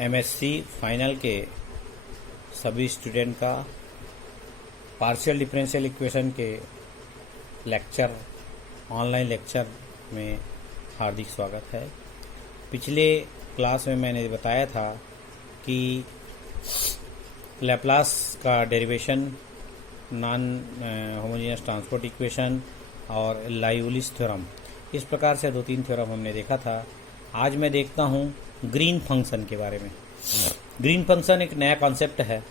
MSc final के सभी student का पार्शियल डिफरेंशियल इक्वेशन के लेक्चर ऑनलाइन लेक्चर में हार्दिक स्वागत है। पिछले क्लास में मैंने बताया था कि लैप्लास का derivation, non homogeneous transport equation और लाइवलिस थ्योरम, इस प्रकार से 2-3 थ्योरम हमने देखा था। आज मैं देखता हूँ ग्रीन फंक्शन के बारे में। ग्रीन फंक्शन एक नया कॉन्सेप्ट है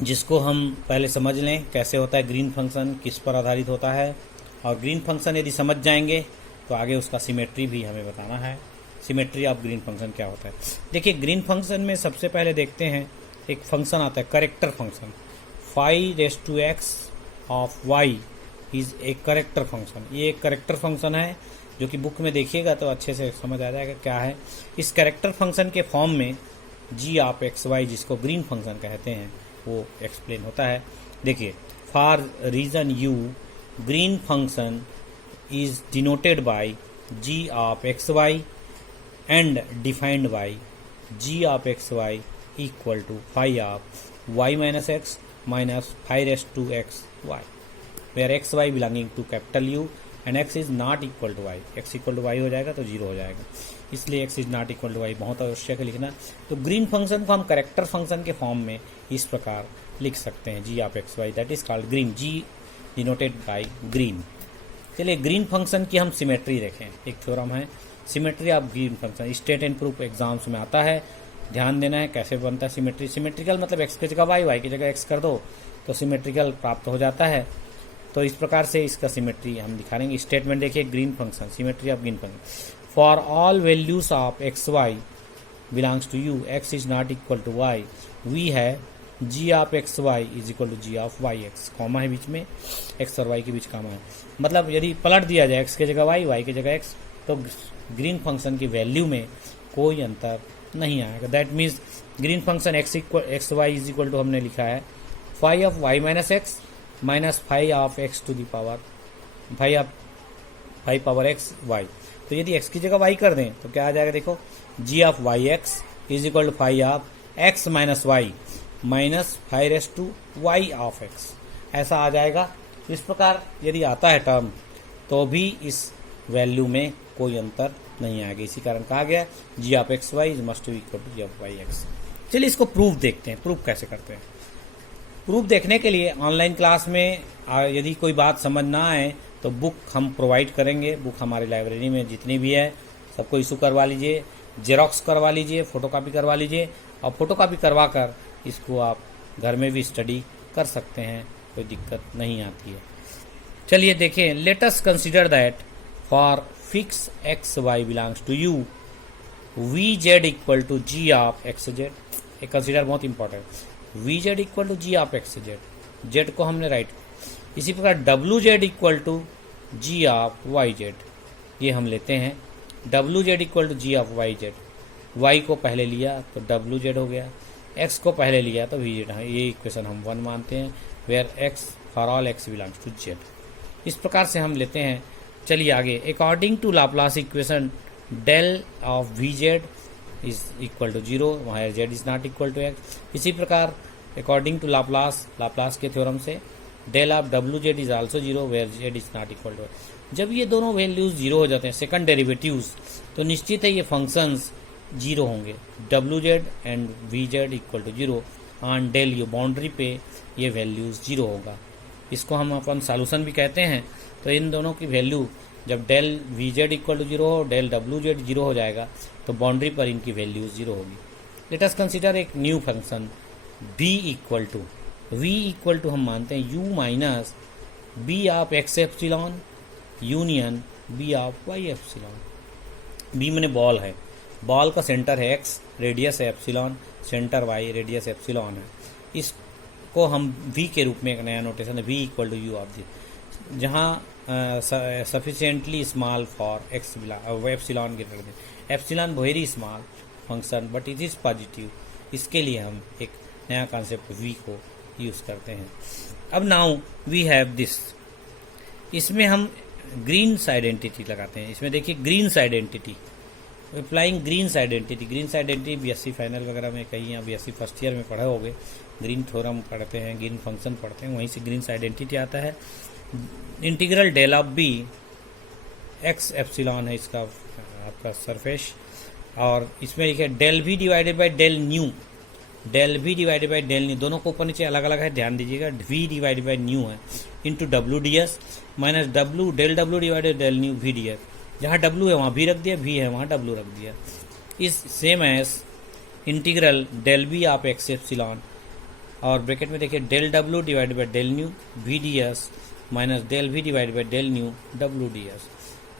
जिसको हम पहले समझ लें कैसे होता है ग्रीन फंक्शन, किस पर आधारित होता है, और ग्रीन फंक्शन यदि समझ जाएंगे तो आगे उसका सिमेट्री भी हमें बताना है। सिमेट्री ऑफ ग्रीन फंक्शन क्या होता है। देखिए, ग्रीन फंक्शन में सबसे पहले देखते हैं एक फंक्शन आता है character function. Phi race to x of y is a character function. ये एक करेक्टर फंक्शन है जो कि बुक में देखिएगा तो अच्छे से समझ आ जाएगा क्या है। इस करेक्टर फंक्शन के फॉर्म में जी ऑफ एक्स वाई, जिसको ग्रीन फंक्शन कहते हैं, वो एक्सप्लेन होता है। देखिए, for region u Green function is denoted by g of x y and defined by g of x y equal to phi of y minus x minus phi race to x y, where x y belonging to capital U and x is not equal to y. X equal to y हो जाएगा तो 0 हो जाएगा, इसलिए x is not equal to y बहुत आवश्यक है लिखना। तो ग्रीन फंक्शन को हम करेक्टर फंक्शन के फॉर्म में इस प्रकार लिख सकते हैं, G of x Y that is called green, G denoted by green. चलिए, ग्रीन फंक्शन की हम सिमेट्री देखें। एक थ्योरम है symmetry of Green function, state and proof exams में आता है। ध्यान देना है कैसे बनता है सिमेट्री। सिमेट्रिकल मतलब एक्स की जगह वाई, वाई की जगह एक्स कर दो तो सिमेट्रिकल प्राप्त हो जाता है। तो इस प्रकार से इसका सिमेट्री हम दिखाएंगे। स्टेटमेंट देखिए, Green function, symmetry of Green function. For all values of x Y belongs to U X is not equal to Y, we है G of x Y is equal to ji of Y X. Comma है बीच में, x और Y के बीच comma है। मतलब यदि पलट दिया जाए एक्स की जगह वाई, वाई की जगह एक्स, तो ग्रीन फंक्शन की वैल्यू में कोई अंतर नहीं आएगा। That means Green function x Y is equal to हमने लिखा है phi of y minus x minus phi of x to the power phi power x Y. तो यदि एक्स की जगह वाई कर दें तो क्या आ जाएगा, देखो, G of Y X is equal to phi of X minus Y minus phi race to Y of X, ऐसा आ जाएगा। इस प्रकार यदि आता है टर्म तो भी इस वैल्यू में कोई अंतर नहीं आएगा। इसी कारण कहा गया G of x Y is must be equal to ji of Y X. चलिए, इसको प्रूफ देखते हैं। प्रूफ कैसे करते हैं। प्रूफ देखने के लिए ऑनलाइन क्लास में यदि कोई बात समझ ना आए तो बुक हम प्रोवाइड करेंगे। बुक हमारी लाइब्रेरी में जितनी भी है सबको इशू करवा लीजिए, जेरोक्स करवा लीजिए, फोटोकॉपी करवा लीजिए, और फोटोकॉपी करवा कर इसको आप घर में भी स्टडी कर सकते हैं, कोई दिक्कत नहीं आती है। चलिए देखें, let us consider that for fix x Y belongs to u v Z equal to ji of x z. एक कंसीडर बहुत important, v Z equal to ji of x z, z को हमने राइट। इसी प्रकार डब्लू z equal to ji of y z, ये हम लेते हैं। डब्लू z equal to ji of y z, y को पहले लिया तो डब्लू जेड हो गया, एक्स को पहले लिया तो वी जेड। ये इक्वेशन हम 1 मानते हैं, where x for all x belongs to z. इस प्रकार से हम लेते हैं। चलिए आगे, according to Laplace equation del of v z is equal to 0, वहाँ z is not equal to x. इसी प्रकार अकॉर्डिंग टू लाप्लास के थ्योरम से डेल ऑफ डब्ल्यू z is also 0, where z is not equal to x. जब ये दोनों values 0 हो जाते हैं, सेकंड डेरिवेटिव्स, तो निश्चित है ये फंक्शंस 0 होंगे। डब्ल्यू z and v Z equal to 0 on del u, boundary पे ये वैल्यूज 0 होगा। इसको हम अपन सॉल्यूशन भी कहते हैं। तो इन दोनों की वैल्यू जब del v Z equal to 0 हो, डेल डब्ल्यू जेड 0 हो जाएगा, तो बाउंड्री पर इनकी वैल्यू 0 होगी। लेट अस कंसीडर एक new function b equal to हम मानते हैं u minus b of x epsilon union b of Y epsilon. b मैंने बॉल है, बॉल का सेंटर है x, रेडियस है epsilon, centre y, radius epsilon है। इसको हम v के रूप में एक नया नोटेशन है, v equal to U of G, जहाँ sufficiently small for X epsilon greater than epsilon, very small function but it is positive. इसके लिए हम एक नया कॉन्सेप्ट v को यूज करते हैं। अब नाउ वी हैव दिस, इसमें हम ग्रीन्स आइडेंटिटी लगाते हैं। इसमें देखिए Green's identity, applying Green's identity, Green's identity BSc final वगैरह में कहीं या बीएससी फर्स्ट ईयर में पढ़े होगे, ग्रीन थ्योरम पढ़ते हैं, ग्रीन फंक्शन पढ़ते हैं, वहीं से ग्रीन्स आइडेंटिटी आता है। Integral del of B X epsilon है इसका आपका सरफेस, और इसमें लिखे del V divided by del nu, del V divided by del nu, दोनों को ऊपर नीचे अलग अलग है, ध्यान दीजिएगा, वी डिवाइडेड बाई न्यू है, into W D S minus W del W divided del nu V D S, जहाँ डब्ल्यू है वहाँ वी रख दिया, वी है वहाँ डब्ल्यू रख दिया। इस same as integral del B of x epsilon, और ब्रैकेट में देखिए del W divided by del nu V D S minus del V divided by del nu W D S,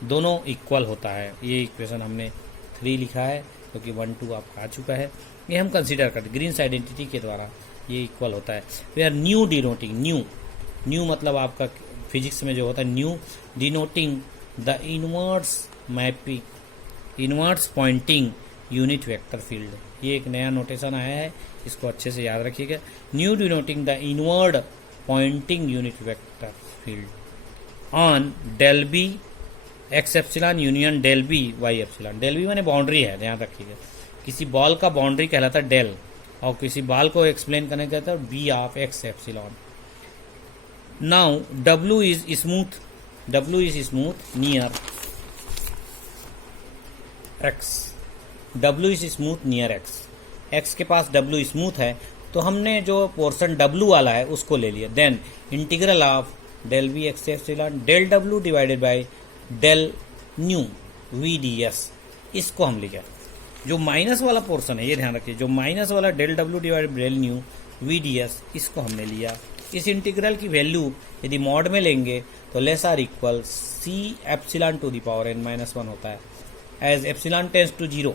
दोनों इक्वल होता है। ये इक्वेशन हमने 3 लिखा है क्योंकि 1 2 आपका आ चुका है, ये हम कंसीडर करते ग्रीन्स आइडेंटिटी के द्वारा ये इक्वल होता है। We are nu denoting, nu मतलब आपका फिजिक्स में जो होता है nu, denoting the inwards mapping, inwards pointing unit vector field, ये एक नया नोटेशन आया है, इसको अच्छे से याद रखिएगा। Nu denoting the inward pointing unit vector field on del B X epsilon union del B Y epsilon, del B माने बाउंड्री है, ध्यान रखिएगा, किसी बॉल का बाउंड्री कहलाता है डेल, और किसी बॉल को एक्सप्लेन करने कहता है B of x epsilon. Now W is smooth, W is smooth near X, W is smooth near X, X के पास डब्ल्यू स्मूथ है, तो हमने जो पोर्शन डब्ल्यू वाला है उसको ले लिया। Then integral of del B X epsilon del W divided by del nu V D S, इसको हम लिया। जो माइनस वाला पोर्शन है ये ध्यान रखिए, जो माइनस वाला del W divided del nu V D S, इसको हमने लिया। इस इंटीग्रल की वैल्यू यदि मॉड में लेंगे तो less or equal C epsilon to the power n minus 1 होता है। As epsilon tends to 0,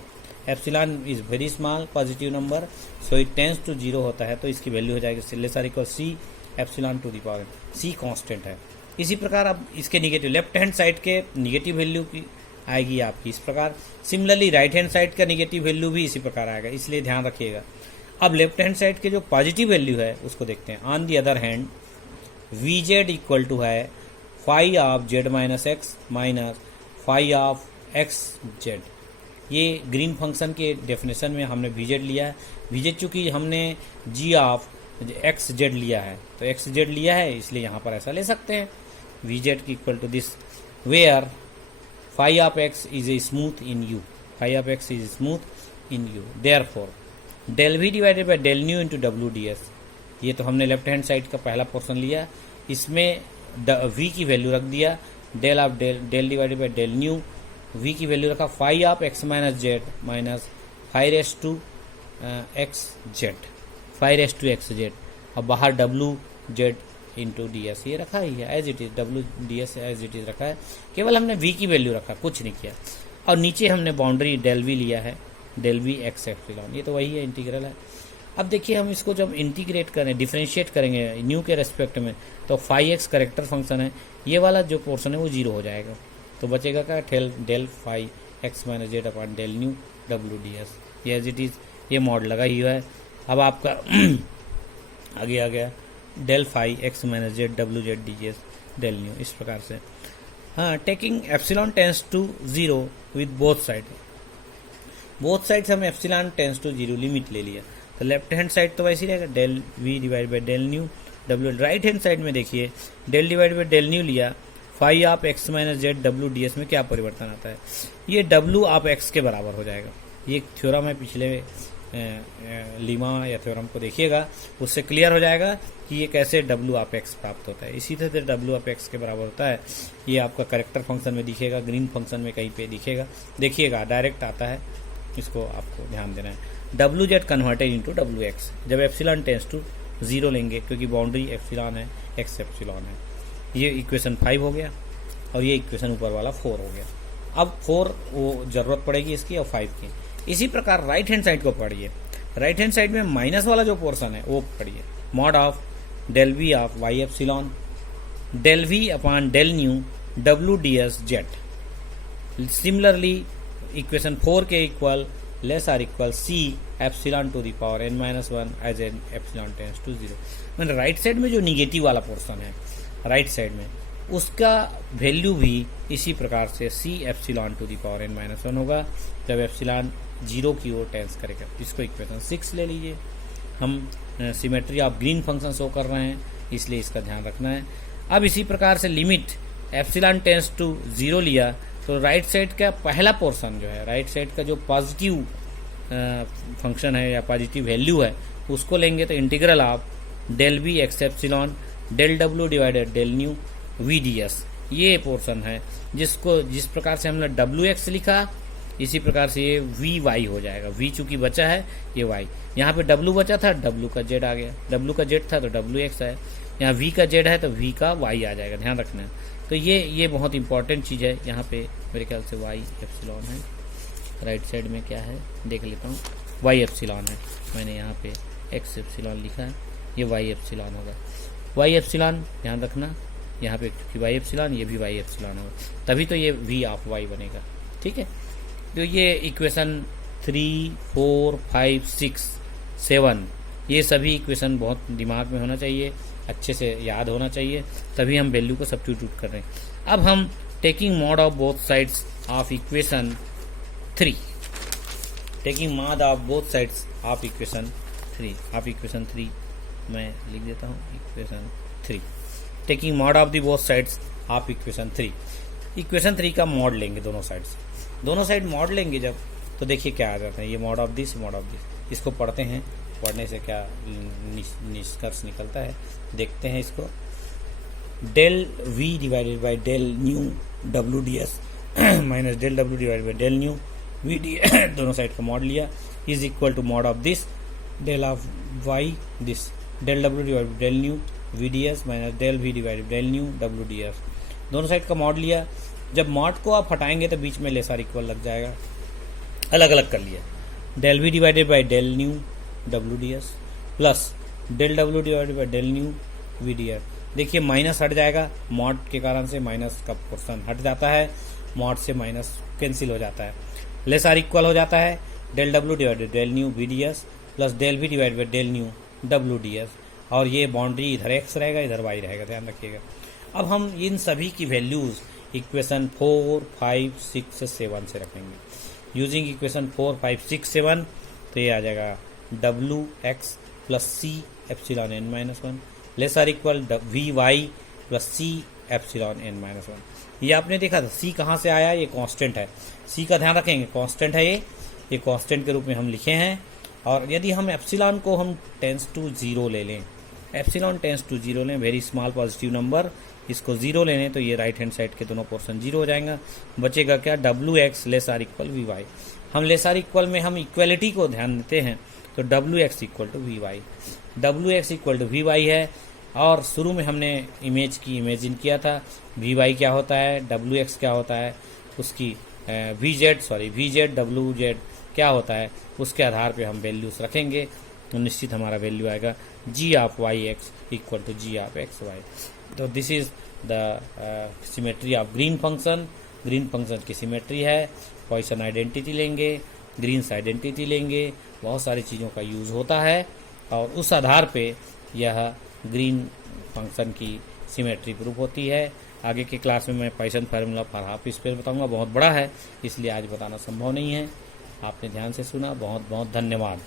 epsilon is very small positive number, so it tends to 0 होता है, तो इसकी वैल्यू हो जाएगी less or equal C epsilon to the power, C constant है। इसी प्रकार अब इसके निगेटिव लेफ्ट हैंड साइड के निगेटिव वैल्यू की आएगी आपकी इस प्रकार, सिमिलरली राइट हैंड साइड का निगेटिव वैल्यू भी इसी प्रकार आएगा, इसलिए ध्यान रखिएगा। अब लेफ्ट हैंड साइड के जो पॉजिटिव वैल्यू है उसको देखते हैं। On the other hand V Z equal to है phi of Z minus x minus phi of x Z, ये ग्रीन फंक्शन के डेफिनेशन में हमने वी जेड लिया है। वी जेड चूंकि हमने जी ऑफ एक्स जेड लिया है, तो एक्स जेड लिया है इसलिए यहाँ पर ऐसा ले सकते हैं V Z equal to this, where phi of X is a smooth in U, phi of X is smooth in U, therefore del V divided by del nu into W D S, ये तो हमने left hand side का पहला portion लिया, इसमें we की value रख दिया, del of del divided by del nu, V की वैल्यू रखा phi of X minus Z minus phi race to X Z, phi race to X Z, और बाहर W Z into D S ये रखा ही है as it is, W D S as it is रखा है, केवल हमने वी की वैल्यू रखा, कुछ नहीं किया। और नीचे हमने बाउंड्री डेल वी लिया है, डेल वी एक्स एप्सिलॉन, ये तो वही है, इंटीग्रल है। अब देखिए हम इसको जब इंटीग्रेट करें, डिफरेंशिएट करेंगे न्यू के रेस्पेक्ट में, तो फाई एक्स करेक्टर फंक्शन है, ये वाला जो पोर्शन है वो 0 हो जाएगा, तो बचेगा क्या del phi X minus Z upon del nu W D S, ये एज इट इज, ये मॉड लगा ही हुआ है। अब आपका आगे आ गया del phi X minus Z W Z D S del nu, इस प्रकार से। हाँ, taking epsilon tends to 0 with both side, both side से हम एप्सिलॉन टेंस टू 0 लिमिट ले लिया, तो लेफ्ट हैंड साइड तो वैसे ही रहेगा del V divide by del nu W, right hand side में देखिए del divide by del nu लिया, phi of X minus Z W D S में क्या परिवर्तन आता है, ये डब्ल्यू ऑफ एक्स के बराबर हो जाएगा। ये एक थ्योरम है, पिछले लीमा या थ्योरम को देखिएगा, उससे क्लियर हो जाएगा कि ये कैसे डब्ल्यू ऑफ एक्स प्राप्त होता है। इसी तरह से डब्ल्यू ऑफ एक्स के बराबर होता है, ये आपका करेक्टर फंक्शन में दिखेगा, ग्रीन फंक्शन में कहीं पे दिखेगा, देखिएगा डायरेक्ट आता है, इसको आपको ध्यान देना है। W Z converted into W x, जब एप्सिलॉन टेंस टू 0 लेंगे, क्योंकि बाउंड्री एप्सिलॉन है, एक्स एप्सिलॉन है, ये इक्वेशन 5 हो गया, और ये इक्वेशन ऊपर वाला 4 हो गया। अब 4 वो जरूरत पड़ेगी इसकी, और 5 की। इसी प्रकार राइट हैंड साइड को पढ़िए, राइट हैंड साइड में माइनस वाला जो पोर्शन है वो पढ़िए, mod of del V of Y epsilon del V upon del nu W D S Z. Similarly equation 4 के equal less or equal C epsilon to the power n minus 1 as N epsilon tends to 0। मैंने right side में जो negative वाला portion है, right side में उसका value भी इसी प्रकार से C epsilon to the power n-1 होगा जब एप्सिलॉन 0 की ओर टेंस करेगा। इसको इक्वेशन 6 ले लीजिए। हम symmetry of Green function show कर रहे हैं, इसलिए इसका ध्यान रखना है। अब इसी प्रकार से लिमिट एप्सिलॉन टेंस टू 0 लिया तो राइट साइड का पहला पोर्शन जो है, राइट साइड का जो पॉजिटिव फंक्शन है या पॉजिटिव वैल्यू है उसको लेंगे तो integral of del B X epsilon del W divided del nu V D S, ये पोर्शन है जिसको जिस प्रकार से हमने डब्ल्यू एक्स लिखा इसी प्रकार से ये वी वाई हो जाएगा। वी चूंकि बचा है ये वाई, यहाँ पे डब्ल्यू बचा था डब्ल्यू का जेड आ गया, डब्ल्यू का जेड था तो डब्ल्यू एक्स है, यहाँ वी का जेड है तो वी का वाई आ जाएगा, ध्यान रखना है। तो ये बहुत इंपॉर्टेंट चीज़ है। यहाँ पे मेरे ख्याल से वाई एप्सिलॉन है, राइट साइड में क्या है देख लेता हूँ, वाई एप्सिलॉन है, मैंने यहाँ पे एक्स एप्सिलॉन लिखा है, ये वाई एप्सिलॉन होगा। वाई एप्सिलॉन ध्यान रखना, यहाँ पे क्योंकि वाई एप्सिलॉन ये भी वाई एप्सिलॉन होगा, तभी तो ये वी ऑफ वाई बनेगा। ठीक है, तो ये इक्वेशन 3, 4, 5, 6, 7 ये सभी इक्वेशन बहुत दिमाग में होना चाहिए, अच्छे से याद होना चाहिए, तभी हम वैल्यू को सब्स्टिट्यूट कर रहे हैं। अब हम taking mod of both sides of equation 3, taking mod of both sides of equation 3 मैं लिख देता हूँ, equation 3 taking mod of the both sides of equation 3। Equation 3 का मॉड लेंगे दोनों साइड मॉड लेंगे जब, तो देखिए क्या आ जाता है, ये मॉड ऑफ दिस। इसको पढ़ते हैं, पढ़ने से क्या निष्कर्ष निकलता है देखते हैं इसको। Del V divided by del nu W D S minus del W divided by del nu V D दोनों साइड का मॉड लिया is equal to mod of this del of Y this del W divided by del nu V D S minus del V divided del nu W D S, दोनों side का mod लिया। जब mod को आप हटाएंगे तो बीच में less or equal लग जाएगा, अलग अलग कर लिया। Del V divided by del nu W D S plus del W divided by del nu V D S. देखिए माइनस हट जाएगा, मॉड के कारण से माइनस का पोर्शन हट जाता है, मॉड से माइनस कैंसिल हो जाता है, लेस आर इक्वल हो जाता है। Del W divided del nu V D S plus del V divided by del nu W D S, और ये बाउंड्री इधर एक्स रहेगा इधर वाई रहेगा, ध्यान रखिएगा। अब हम इन सभी की वैल्यूज इक्वेशन 4, 5, 6, 7 से रखेंगे। यूजिंग इक्वेशन 4, 5, 6, 7 तो ये आ जाएगा W X plus C epsilon n-1 less or equal V Y plus C epsilon n-1। ये आपने देखा था सी कहाँ से आया, ये कांस्टेंट है, सी का ध्यान रखेंगे, कांस्टेंट है ये कांस्टेंट के रूप में हम लिखे हैं। और यदि हम एप्सिलॉन को हम टेंस टू 0 ले लें, एप्सिलॉन टेंस टू 0 लें, वेरी स्मॉल पॉजिटिव नंबर, इसको 0 लेने तो ये राइट हैंड साइड के दोनों पोर्शन 0 हो जाएगा। बचेगा क्या, W X less or equal V Y. हम लेस आर इक्वल में हम इक्वलिटी को ध्यान देते हैं तो W X equal to V Y, W X equal to V Y है। और शुरू में हमने इमेज की इमेजिन किया था, वी वाई क्या होता है, डब्ल्यू एक्स क्या होता है, उसकी वी जेड डब्ल्यू जेड क्या होता है, उसके आधार पे हम वैल्यूज रखेंगे तो निश्चित हमारा वैल्यू आएगा G of Y x equal to ji of x Y. तो this is the symmetry of Green function. Green function की सिमेट्री है, पॉइसन आइडेंटिटी लेंगे, ग्रीन्स आइडेंटिटी लेंगे, बहुत सारी चीज़ों का यूज़ होता है और उस आधार पे यह ग्रीन फंक्शन की सिमेट्री प्रूफ होती है। आगे के क्लास में मैं Poisson formula for half space बताऊंगा, बहुत बड़ा है इसलिए आज बताना संभव नहीं है। आपने ध्यान से सुना, बहुत बहुत धन्यवाद।